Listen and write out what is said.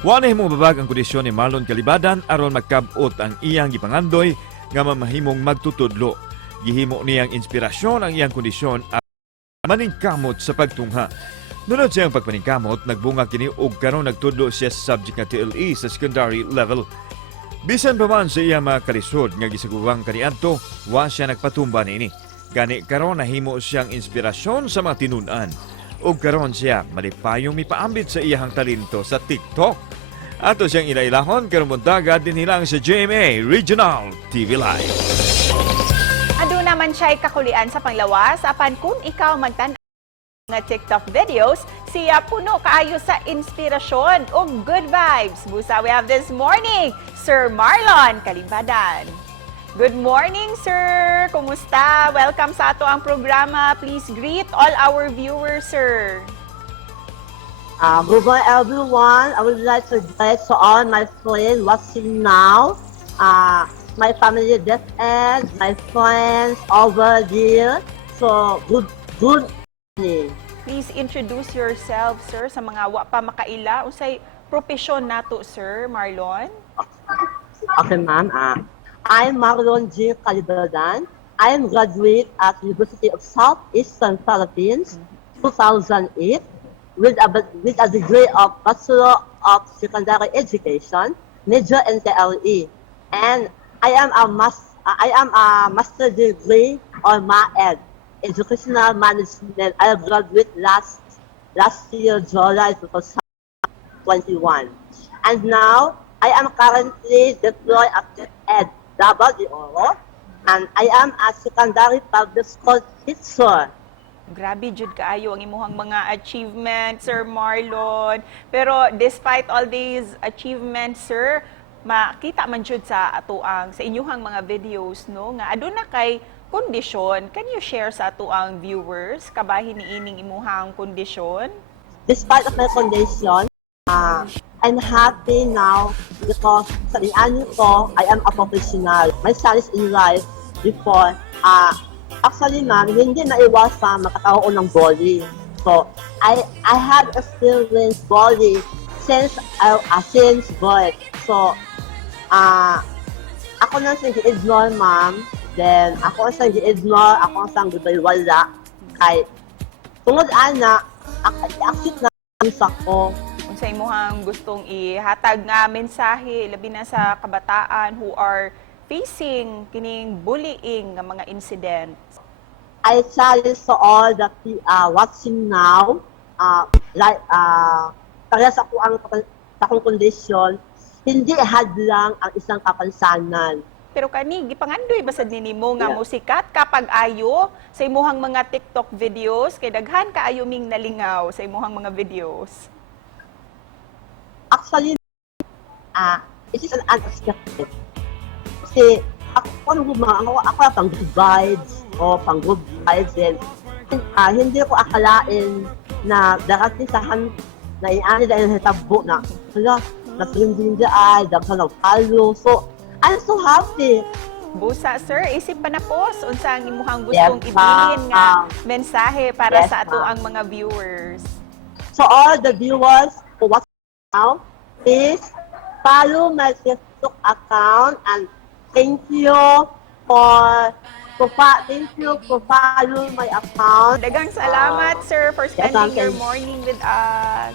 Wanay mo babag ang kondisyon ni Marlon Kalibadan aron magkabot ang iyang gipangandoy nga mamahimong magtutudlo. Gihimo niyang inspirasyon ang iyang kondisyon at maningkamot sa pagtungha. Nunod siyang pagpaningkamot, nagbunga kini og karon nagtudlo siya sa subject nga TLE sa secondary level. Bisan pa man sa iyang mga kalisod nga gisaguwang kaniadto, wa siya nagpatumba niini. Gani karon nahimo siyang inspirasyon sa mga tinun-an. Ug karon siya malipayong mipaambit sa iyang talento sa TikTok. Ato siyang ilailahon karon buntaga dinhilang sa GMA Regional TV Live. Ado naman siya'y kakulian sa panglawas apan kung ikaw magtan nga TikTok videos, siya puno kaayo sa inspirasyon o good vibes. Busa, we have this morning, Sir Marlon Kalibadan. Good morning, sir! Kumusta? Welcome sa ato ang programa. Please greet all our viewers, sir. Good morning, everyone. I would like to greet to all my friends watching now. My family this end, my friends over there. So, good morning. Please introduce yourself, sir, sa mga wa pa makaila. Unsay profesyon nato, sir, Marlon? Okay, ma'am. I'm Marlon G. Kalibadan. I am graduate at University of Southeastern Philippines, 2008, with a degree of Bachelor of Secondary Education, major in TLE, and I am a master degree on MAED, Educational Management. I graduated last year, July 2021, and now I am currently deployed at ED WO, and I am a secondary public school teacher. Grabe jud kaayo ang imuhang mga achievements, Sir Marlon. Pero despite all these achievements, sir, makita man jud sa atoang sa inyuhang mga videos no nga aduna kay kondisyon. Can you share sa atoang viewers kabahin niining imuhang kondisyon? Despite of my condition, I'm happy now because sa inanyo ko, I am a professional. My challenge in life before, actually ma'am, hindi na iwasan makakaroon ng bully. So, I have experienced bully since birth. So, ako na siyang i-ignore ma'am, then ako siyang i-ignore, ako siyang wala. Kay, tungod ana, i-accept na sa ko. Kung sa imuhang gustong ihatag nga mensahe labi na sa kabataan who are facing kining bullying nga mga incidents. I challenge to all the watching now, kaya sa akong kondisyon, hindi hadlang ang isang kapansanan. Pero kani gipangandoy basad nimo nga musikat kapag ayo sa imuhang mga TikTok videos kay daghan kaayo ming nalingaw sa imuhang mga videos. Actually, it is an unexpected. Kasi ako pang good vibes o pang good vibes din. Hindi ko akalain na darating sa na iani dahil sa tabo na natrending ay daghan ng follow. So, I'm so happy. Busa, sir, isip pa na po unsa ang imuhang gustong ibilin nga mensahe para sa ato ang mga viewers. So all the viewers who watch now, please follow my Facebook account and thank you for follow my account. Daghang salamat, sir, for spending your morning with us.